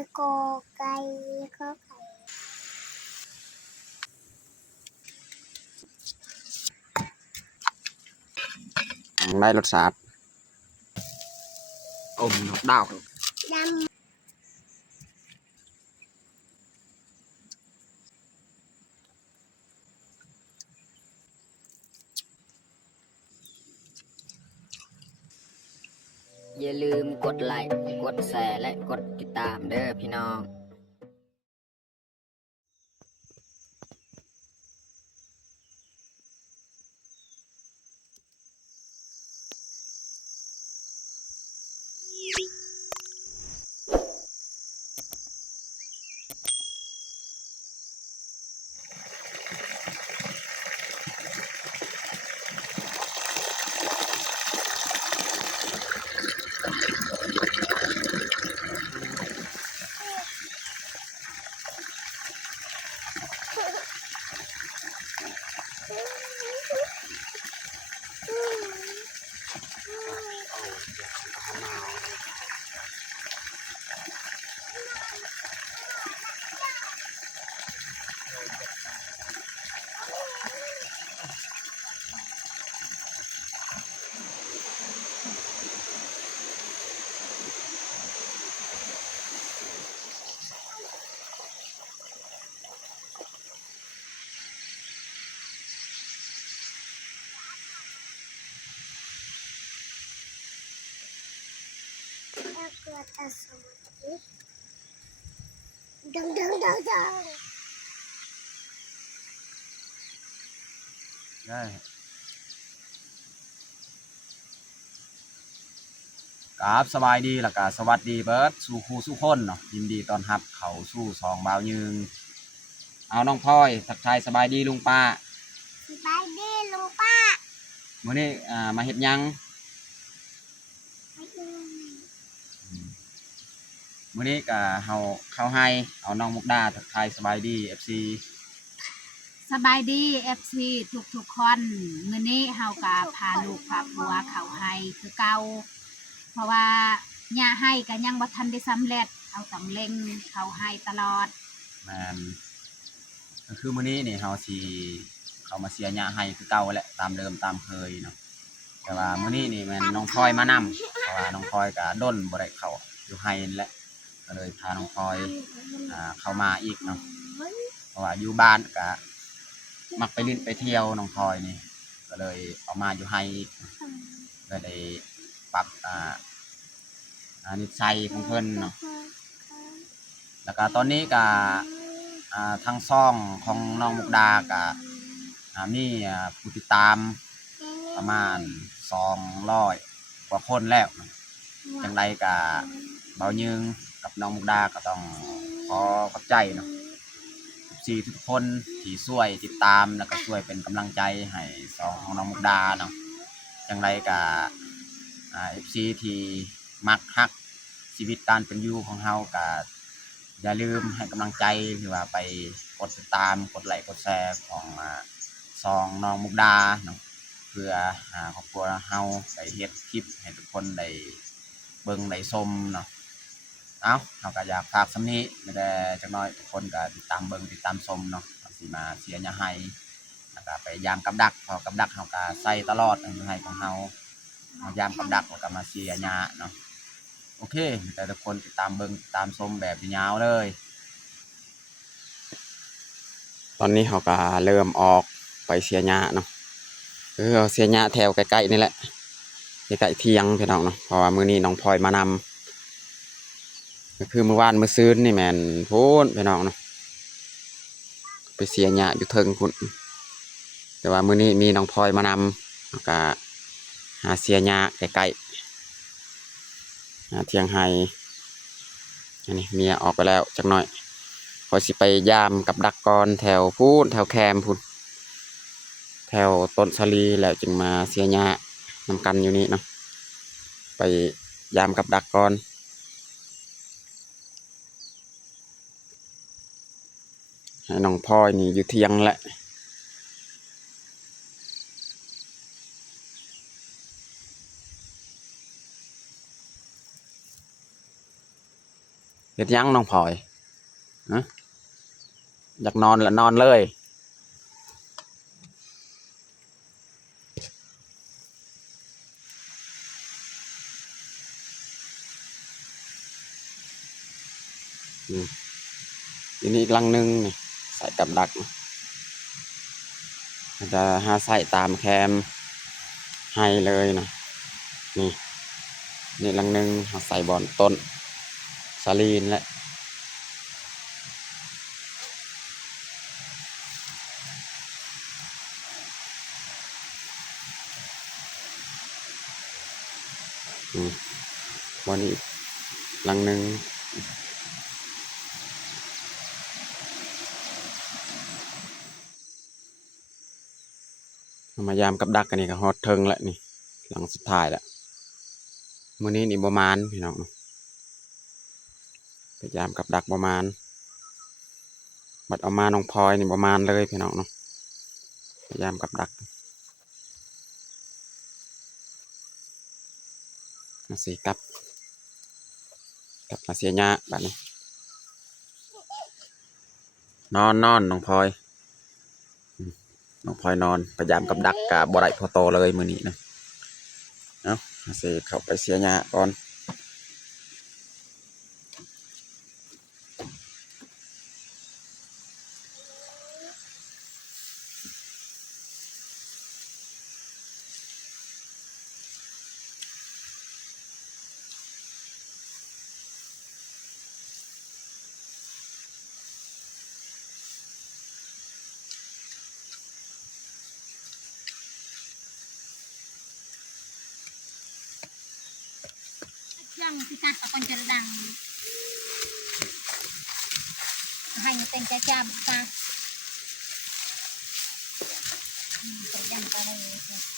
ยกอไก่ก็ไก่ได้รสชาติอมดาวดำอย่าลืมกดไลค์กดแชร์และกดติดตามเด้อพี่น้องแล้วก็ตะสมุนดังได้ครับสบายดีล่ะกะสวัสดีเบิร์ดสู่ครูสู่คนเนาะยินดีต้อนรับเขาสู่สองบ่าวยืงเอาน้องพลอยทักทายสบายดีลุงป้าสบายดีลุงป้ามื้อนี้มาเฮ็ดยังมื้อนี้กะเฮาเข้าให้เอาน้องมุกดาทักทายสบายดี FC สบายดีFC ทุกคนมื้อนี้เฮาก็พาลูกพาผัวเข้าให้คือเก่าเพราะว่าหญ้าให้ก็ยังบ่ทันได้สำเร็จเอาต้องเล็งเข้าให้ตลอดแม่นก็คือมื้อนี้นี่เฮาสิเข้ามาเสียหญ้าให้คือเก่าแหละตามเดิมตามเคยเนาะแต่ว่ามื้อนี้นี่แม่นน้องพลอยมานำเพราะว่าน้องพลอยก็ด้นบ่ได้เข้าอยู่ให้นั่นแหละก็เลยพาน้องพลอยเข้ามาอีกเนาะเพราะว่าอยู่บ้านก็มักไปเล่นไปเที่ยวน้องพลอยนี่ก็เลยเอามาอยู่ให้อีกก็ได้ปรับนิสัยของเพิ่นเนาะแล้วก็ตอนนี้ก็ทางซ่องของน้องมุกดาก็มีผู้ติดตามประมาณ200 กว่าคนแล้วจังไรก็เบายึงกับน้องมุกดาก็ต้องขอขอบใจเนาะทุกคนที่ช่วยติดตามแล้วก็ช่วยเป็นกำลังใจให้สองของน้องมุกดาเนาะจังไรก็FC ที่มักฮักชีวิตการเป็นอยู่ของเฮาก็อย่าลืมให้กำลังใจหรือว่าไปกดติดตามกดไลค์กดแชร์ของซองน้องมุกดาเนาะเพื่อครอบครัวเฮาได้เฮ็ดคลิปให้ทุกคนได้เบิ่งได้ชมเนาะเฮาก็อยากฝากสำนี้ไม่ได้จักน้อยทุกคนก็ติดตามเบิ่งติดตามชมเนาะสิมาเสียหญ้าให้แล้วก็ไปยามกับดักพอกับดักเฮาก็ใส่ตลอดในให้ของเฮายามกับดักแล้วก็มาเสียหญ้าเนาะโอเคแต่ทุกคนติดตามเบิ่งติดตามชมแบบยาวเลยตอนนี้เขาก็เริ่มออกไปเสียหญ้าเนาะเสียหญ้าแถวใกล้ๆนี่แหละใกล้ๆเที่ยงพี่น้องเนาะเพราะว่ามื้อนี้น้องพลอยมานำก็คือเมื่อวานมื้อซืนนี่แม่นพูนพี่น้องเนาะไปเสียหญ้าอยู่เทิงพุ่นแต่ว่ามื้อนี้มีน้องพลอยมานำแล้วก็หาเสียหญ้าใกล้ๆเที่ยงไฮอันนี้เมียออกไปแล้วจักหน่อยพอสิไปยามกับดักกรแถวพูนแถวแคมพูนแถวต้นสลีแล้วจึงมาเสียหญ้านำกันอยู่นี่เนาะไปยามกับดักกรให้น้องพลอยนี่อยู่เที่ยงแหละ เฮ็ดหยังน้องพลอยฮะอยากนอนละนอนเลยทีนี้อีกลังหนึงนี่ใส่กับดักมันจะหาใส่ตามแคมให้เลยนะนี่นี่ลังหนึงเอาใส่บอนต้นสาลีนและวันนี้ลังหนึงมายามกับดักกันนี่ก็ฮอดเทิงแล้วนี่หลังสุดท้ายแล้วมื้อนี้นี่บ่มานพี่น้องพยายามกับดักบ่มานบัดเอามาน้องพลอยนี่บ่มานเลยพี่น้องเนาะพยายามกับดักมาสิกลับมาเสียหญ้าบัดนี้นอนน้องพลอยน้องพลอยนอนพยายามกับดักกะบ่ได้พอโตเลยมื้อนี้นะเนาะมาสิเข้าไปเสียหญ้าก่อนยังพี่ตาคนจะดังให้เต็งจะจับตาจะยังตาเลย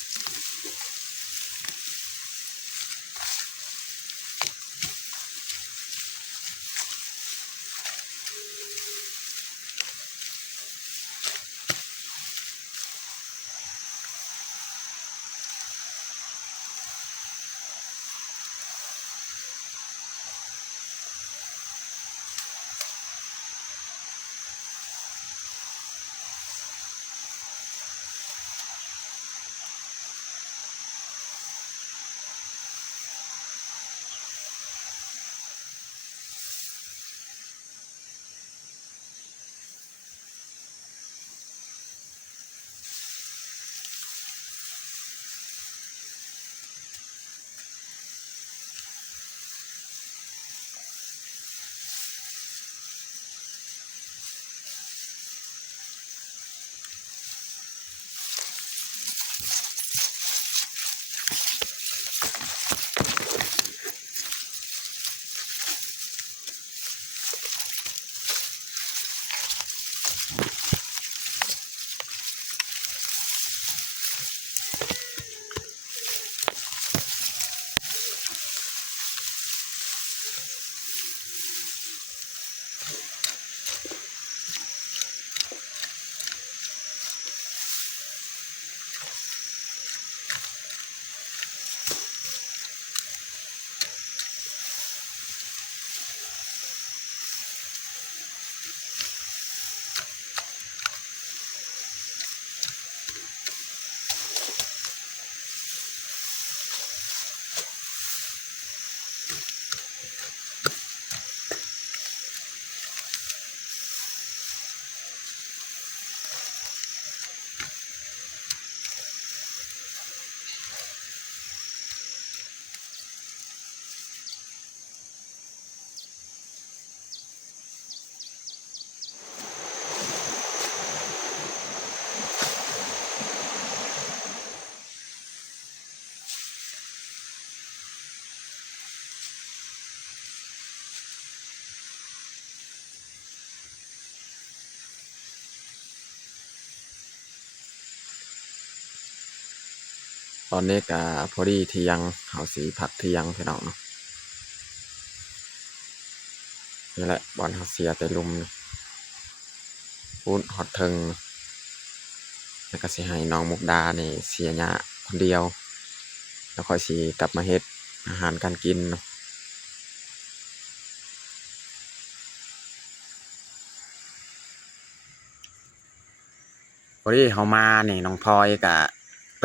ตอนนี้ก็พอดีเที่ยงเขาสีผักเที่ยงพี่น้องเนาะนี่แหละบอลเขาเสียแต่ลุมพูดฮอตเทิงแล้วก็สิให้น้องมุกดานี่เสียหญ้าคนเดียวแล้วค่อยสิกลับมาเฮ็ดอาหารการกินเนาะ อดีเขามานี่น้องพลอยกะ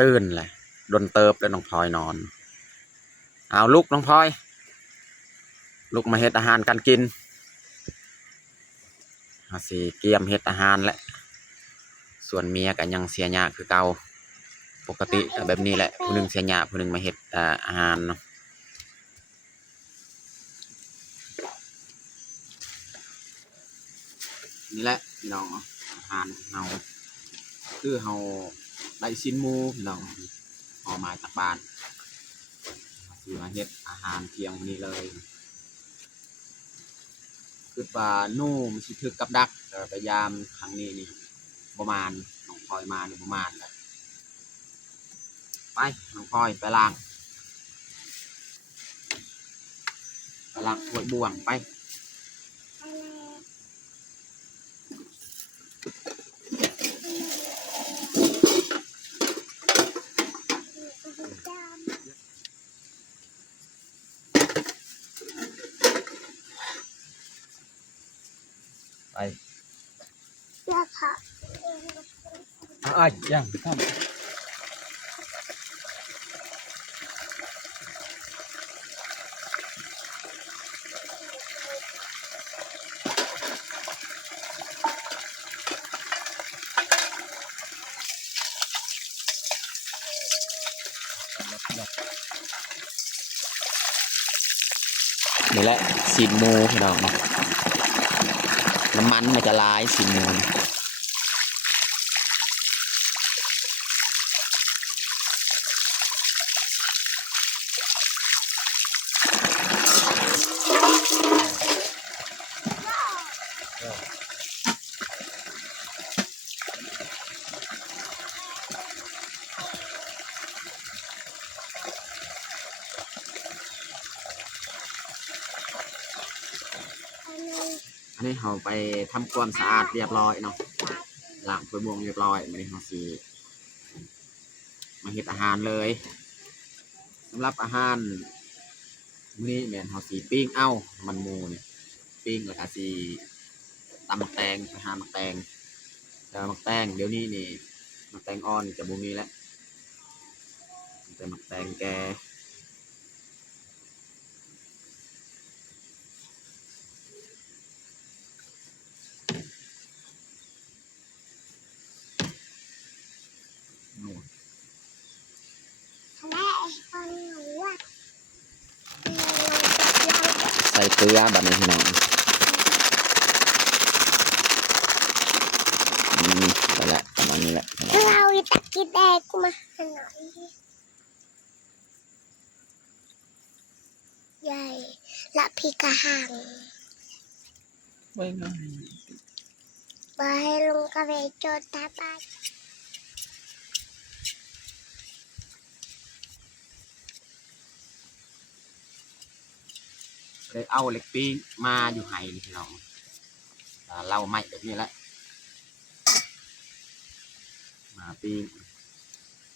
ตื่นเลยโดนเติบแล้วน้องพลอยนอนเอาลุกน้องพลอยลุกมาเฮ็ดอาหารการกินเอาสิเกียมเฮ็ดอาหารแหละส่วนเมียก็ยังเสียหยาคือเก่าปกติก็แบบนี้แหละผู้หนึงเสียหยาผู้หนึงมาเฮ็ดอาหารเนาะนี่แหละพี่น้องอาหารเฮาคือเฮาได้ชิ้นหมูพี่น้องเอามาจากบ้านสิมาเฮ็ดอาหารเที่ยงวันนี้เลยคือว่านู่มสิถึกกับดักแต่พยายามครั้งนี้นี่ประมาณน้องพลอยมานี่ประมาณแหละไปน้องพลอยไปล้างถ้วยบ่วงไปไป แล้วค่ะ ยังครับ นี่แหละสีนหมูพี่น้องเนาะน้ำมันมันจะลายสีนหมูอันนี้เราไปทำความสะอาดเรียบร้อยเนาะล้างถ้วยบวงเรียบร้อยมาในเราสีมาเฮ็ดอาหารเลยสำหรับอาหารมื้อนี้แม่นเราสีปิ้งเอ้ามันหมูเนี่ยปิ้งแล้วก็สีตำหมักแตงไปหาหมักแตงแต่หมักแตงเดี๋ยวนี้นี่หมักแตงอ่อนจะบ่มีแล้วแต่หมักแตงแกนู่น แม่คนหนูอ่ะ ใส่เกลือแบบนี้พี่น้องไปละประมาณนี้แหละ เราจะกินแดงมาหน่อยใหญ่ละพี่กระหัง ไว้ง่าย ไปลงกระเบนโจนตาไป เลยเอาเล็กปิ้งมาอยู่ไห้นี่พี่น้องเล่าไม่แบบนี้แหละมาปิ้ง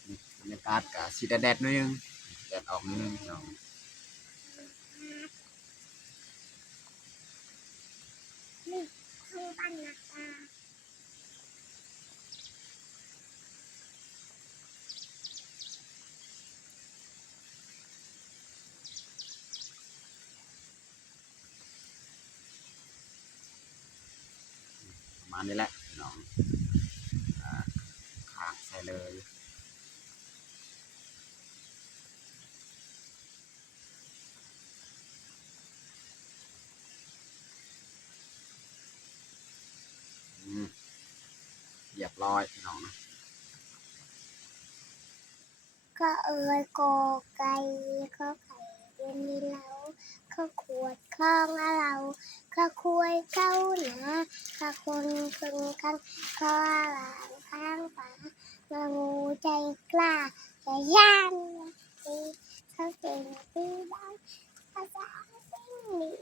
นี่บรรยากาศกับสีแดดๆนิดนึงแดดออกนิดนึงพี่น้อง นี่ข้างบ้านนะตา ประมาณนี้แหละพี่น้องข้างใส่เลยเรียบร้อยพี่น้องนะ ก็โกไก่ก็ไข่เย็นนี้แล้วก็ขวดข้องเราก็คุยเข้าหนาก็คนคึงกันก็หลานข้างฝามางูใจกล้าจะย่านเขาเก่งตีได้ภาษาสิ่งนี้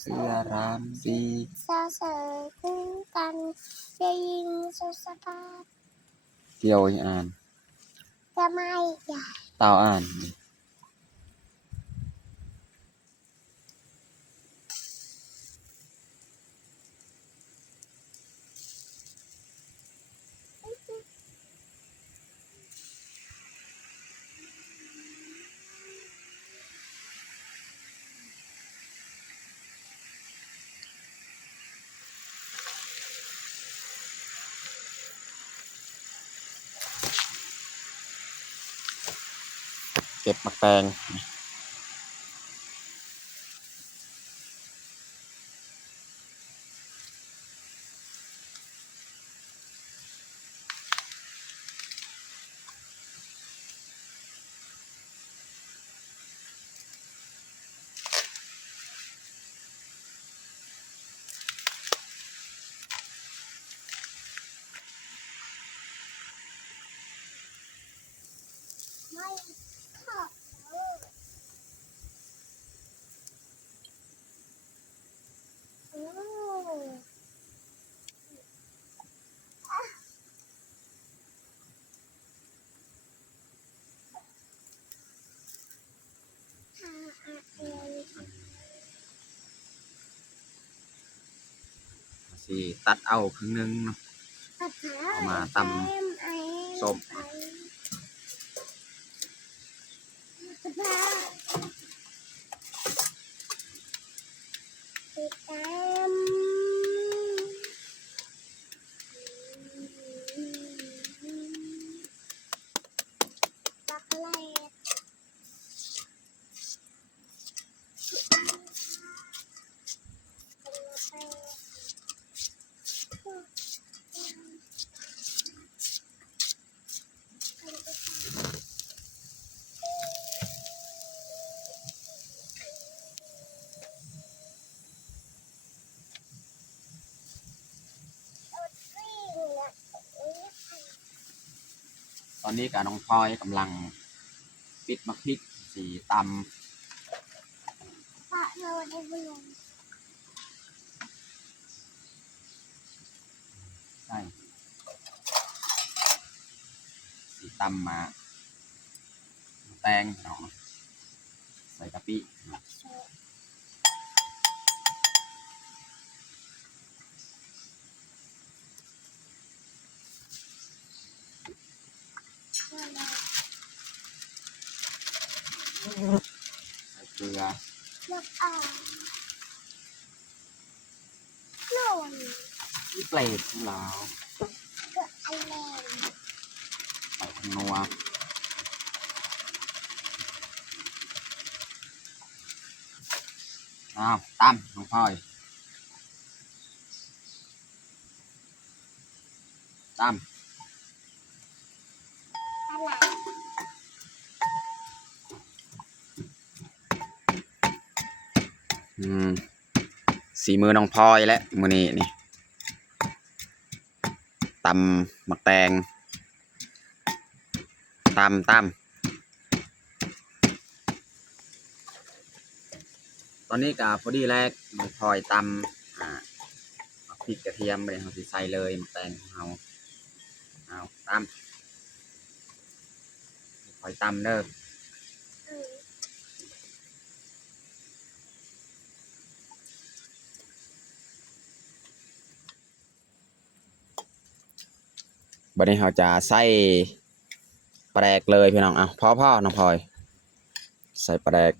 เสื้อรามสี เสืคือกันจะยิงสุสภาพ เกี่ยวอ่าน จะไม่ใหญ่ เต่าอ่าน เก็บมักแตงไม่ชอบอืมสิตัดเอาครึ่งหนึงเนาะเอามาตำส้มตอนนี้กับน้องพลอยกำลังปิดมะพริกสีตำใช่สีตำมาแตงเนาะใส่กะปิใส่เกลือที่เปลดของเราใส่ผงนัวอ้าวตำน้องพลอยตำสีมือน้องพลอยและมือนี้นี่ตำหมักแตงตตอนนี้กับพอดีแรกน้องพลอยตำพริกกระเทียมไปเราสิใส่เลยหมักแตงของเราเอาตำพลอยตำเด้อบัดนี้เราจะใส่ปลาแดกเลยพี่น้องเอาพ่อน้องพลอยใส่ปลาแดก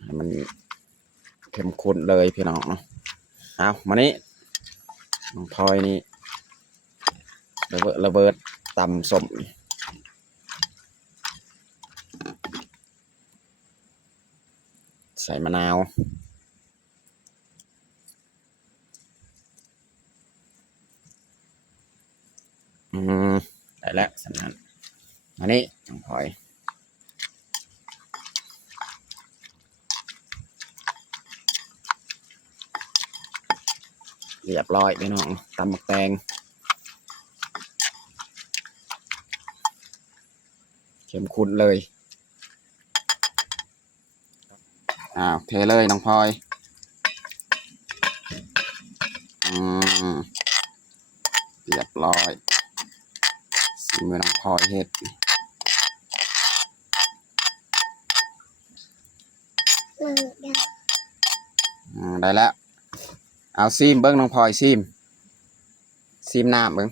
ให้มันเข้มข้นเลยพี่น้องเอามานี้น้องพลอยนี่ระเบิดตำส้มใส่มะนาวได้แล้วสำนักอันนี้น้องพลอยเรียบร้อยพี่น้องตำหมักแตงเข้มข้นเลยเทเลยน้องพลอยเรียบร้อยสีมือน้องพลอยเฮ็ดได้แล้วเอาซีมเบิ้งน้องพลอยซีมน้ำเบิ้ง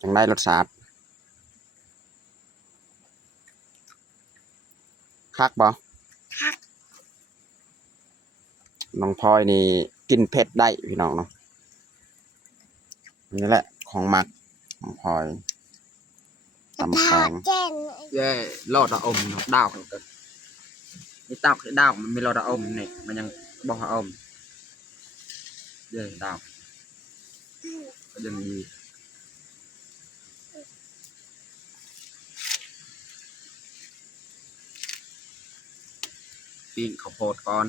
จังได้รสชาติคักบ่น้องพลอยนี่กินเผ็ดได้พี่น้องเนาะนี่แหละของหมักน้องพลอย ำแตง เจน เย่ลอดอมดาวกันนี่ตากดาวมันมีลอดอมนี่มันยังบ่อมเย่ดาวก็ยังมีปิ้งข้าวโพดก่อน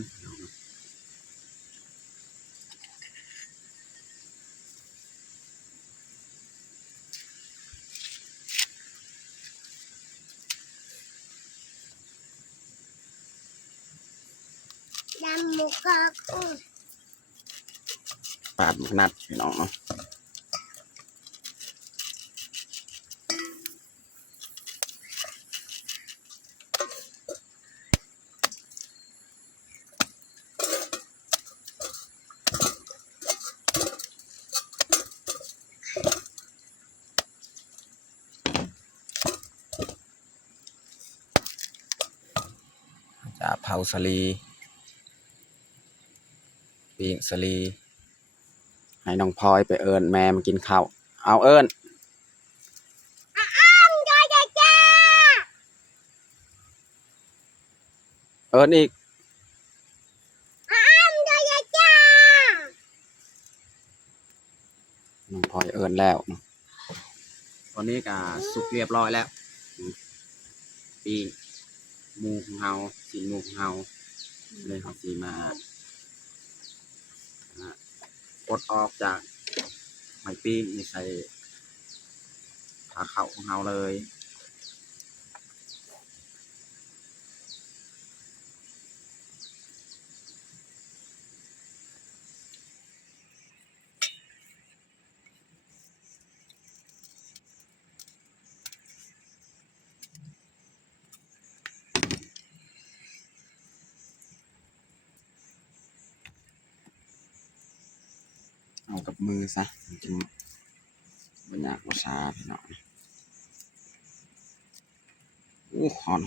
ดำหมูกรอบ ปาดมันนัดพี่น้องเนาะจะเผาสลีปิ้งสลีให้น้องพลอยไปเอิญแม่มากินข้าวเอาเอิญ จ้า เอิญอีก จ้า น้องพลอยเอิญแล้วเนาะตอนนี้ก็สุกเรียบร้อยแล้วปิ้งหมูของเฮาสีหมูของเฮาเลยเขาสีมา กดออกจากไม้ปิ้งนี่ใส่ผ้าขาวของเราเลยเอากับมือซะมันจะบรรยากาศชาพี่น้องอู้หอน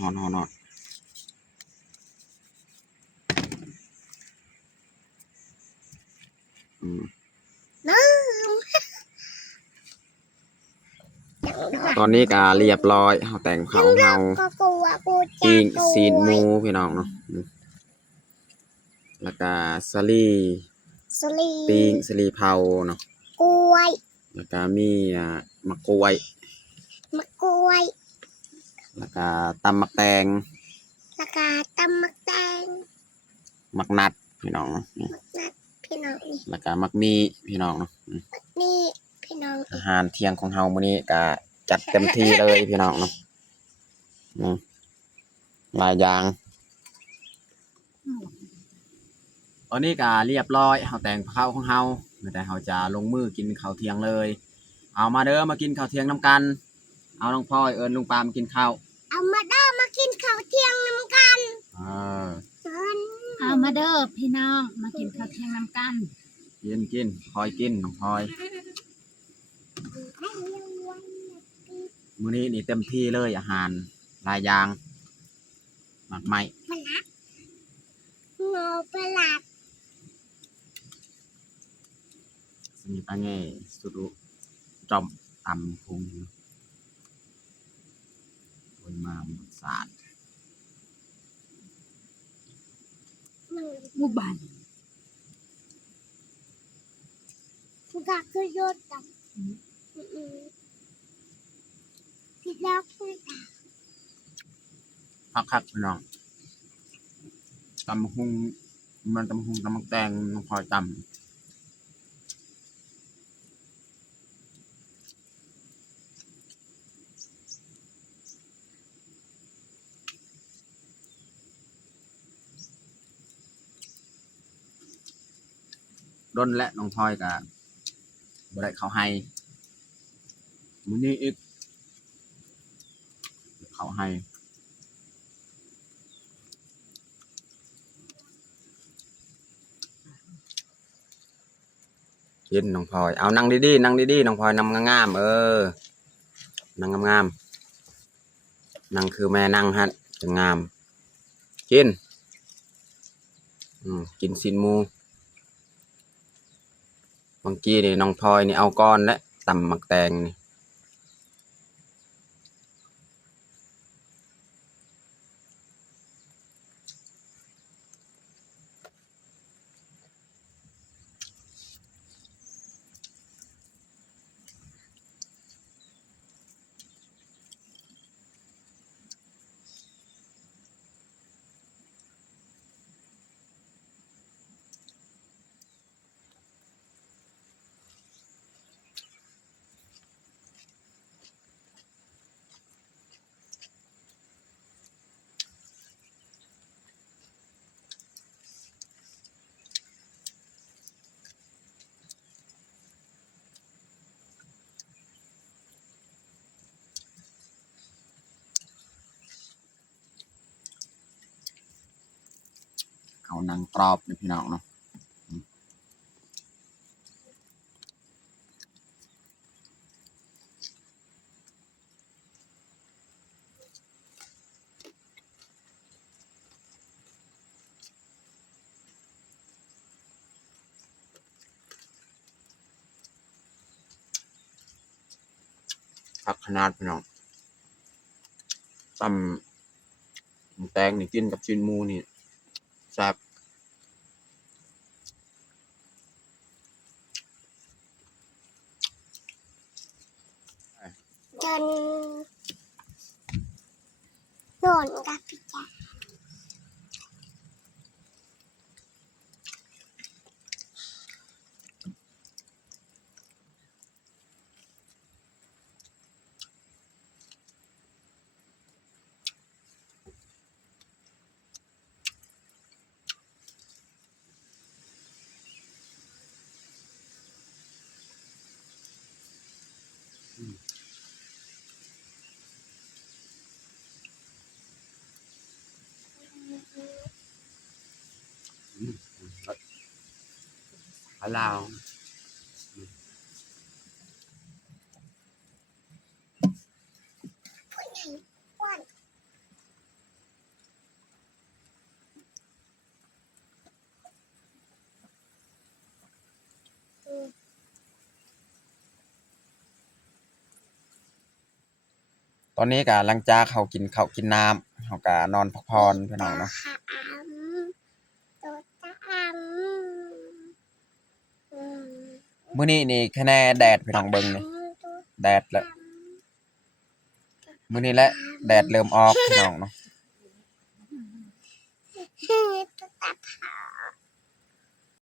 ตอนนี้ก็เรียบร้อยเขาแต่งข้าวของเรา ก็กลัวกู ปิ้งซีนหมูพี่น้องเนาะแล้วก็สลี สลี ปิ้งสลีเผาเนาะ กล้วย แล้วก็มีมะกรูด มะกล้วย แล้วก็ตำมักแตง แล้วก็ตำมักแตง มักนัดพี่น้องเนาะ มักนัดพี่น้องนี่ แล้วก็มักมีพี่น้องเนาะ นี่พี่น้อง อาหารเที่ยงของเฮามื้อนี้ก็จัดเต็มที่เลยพี่น้องเนาะหลายอย่างตอนนี้ก็เรียบร้อยเฮาแต่งข้าวของเฮาแต่เฮาจะลงมือกินข้าวเที่ยงเลยเอามาเด้อมากินข้าวเที่ยงน้ำกันเอาน้องพลอยเอิญลุงปามากินข้าว เอามาเด้อมากินข้าวเที่ยงน้ำกัน เ เอามาเด้อพี่น้องมากินข้าวเที่ยงน้ำกัน กินพลอยกินน้องพลอยมื้อนี้นี่เต็มที่เลยอาหารหลายอย่างมากมาย ปลาโนปลา มีปลาแง่สุดุจอมตำพุงบนมาหมดสาด หมู่บ้าน ทุกอย่างคือโยนกับพี่แล้วคือตา คักพี่น้องตำพุงมันตำพุงตำมักแตงน้องพลอยตำด้นและน้องพลอยกับบได้เขาให้มื้อนี้อีกเขาให้กินน้องพลอยเอานั่งดีๆนั่งดีๆน้องพลอยนั่งงามนั่งงามนั่งคือแม่นั่งฮะจะงามกินกินซีนหมูบางกี้นี่น้องพลอยนี่เอาก้อนและตำหมักแตงนี่ หนังกรอบนี่พี่น้องเนาะผักขนาดพี่น้องตำแตงนี่กินกับชิ้นหมูนี่แซ่บ จนโน่นกับพี่จ๋าขาลาวอ้วนตอนนี้ก็หลังจากเขากินข้าวกินน้ำเขาก็นอนพักผ่อนพี่น้องเนาะ ตัวตาอัม มื้อนี้นี่แค่แน่แดดพี่น้องเบิ่งนี่แดดแล้วมื้อนี้แหละแดดเริ่มออกพี่น้องเนาะ ตัวตาเผา